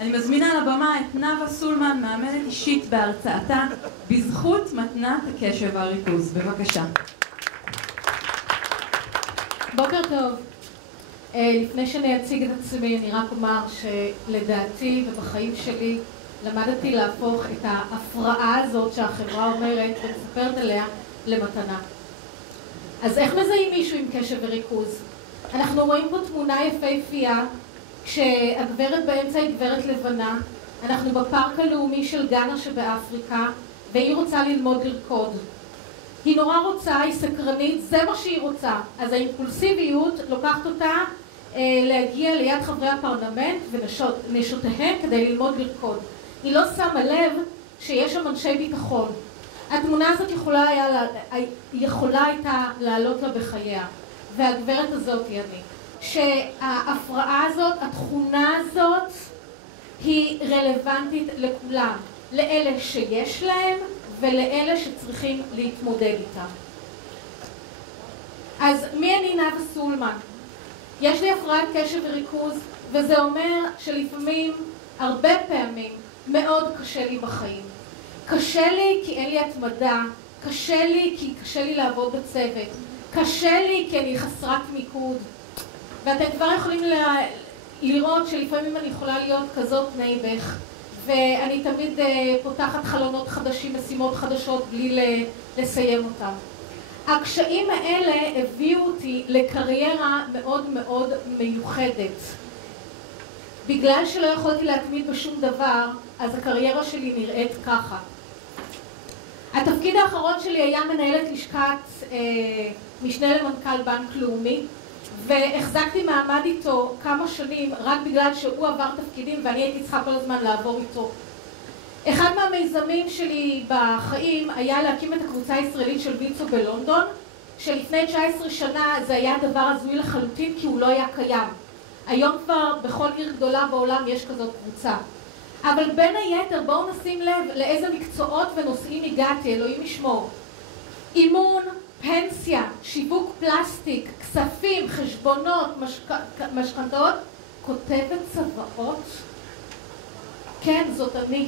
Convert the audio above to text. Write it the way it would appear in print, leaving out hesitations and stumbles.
אני מזמינה לבמה את נאוה סולמן, מאמנת אישית בהרצאתה בזכות מתנת הקשב והריכוז. בבקשה. בוקר טוב. לפני שאני אציג את עצמי, אני רק אומר שלדעתי ובחיים שלי למדתי להפוך את ההפרעה הזאת שהחברה אומרת ומספרת עליה למתנה. אז איך מזהים מישהו עם קשב וריכוז? אנחנו רואים פה תמונה יפהפייה, כשהגברת באמצע היא גברת לבנה. אנחנו בפארק הלאומי של גאנה שבאפריקה, והיא רוצה ללמוד לרקוד. היא נורא רוצה, היא סקרנית, זה מה שהיא רוצה. אז האימפולסיביות לוקחת אותה להגיע ליד חברי הפרלמנט ונשותיהם כדי ללמוד לרקוד. היא לא שמה לב שיש שם אנשי ביטחון. התמונה הזאת יכולה הייתה לעלות לה בחייה, והגברת הזאת היא אני. שההפרעה הזאת, התכונה הזאת, היא רלוונטית לכולם, לאלה שיש להם ולאלה שצריכים להתמודד איתם. אז מי אני נאוה סולמן? יש לי הפרעת קשב וריכוז, וזה אומר שלפעמים, הרבה פעמים, מאוד קשה לי בחיים. קשה לי כי אין לי התמדה, קשה לי כי קשה לי לעבוד בצוות, קשה לי כי אני חסרת מיקוד. ואתם כבר יכולים לראות שלפעמים אני יכולה להיות כזאת נאיבך, ואני תמיד פותחת חלונות חדשים, משימות חדשות בלי לסיים אותם. הקשיים האלה הביאו אותי לקריירה מאוד מאוד מיוחדת. בגלל שלא יכולתי להתמיד בשום דבר, אז הקריירה שלי נראית ככה. התפקיד האחרון שלי היה מנהלת לשכת משנה למנכ"ל בנק לאומי, והחזקתי מעמד איתו כמה שנים רק בגלל שהוא עבר תפקידים ואני הייתי צריכה כל הזמן לעבור איתו. אחד מהמיזמים שלי בחיים היה להקים את הקבוצה הישראלית של ויצו בלונדון, שלפני 19 שנה זה היה דבר הזוי לחלוטין כי הוא לא היה קיים. היום כבר בכל עיר גדולה בעולם יש כזאת קבוצה. אבל בין היתר בואו נשים לב לאיזה מקצועות ונושאים הגעתי, אלוהים ישמור. אימון, פנסיה, שיווק פלסטיק, כספים, חשבונות, משכנתאות, כותבת צוואות. כן, זאת אני.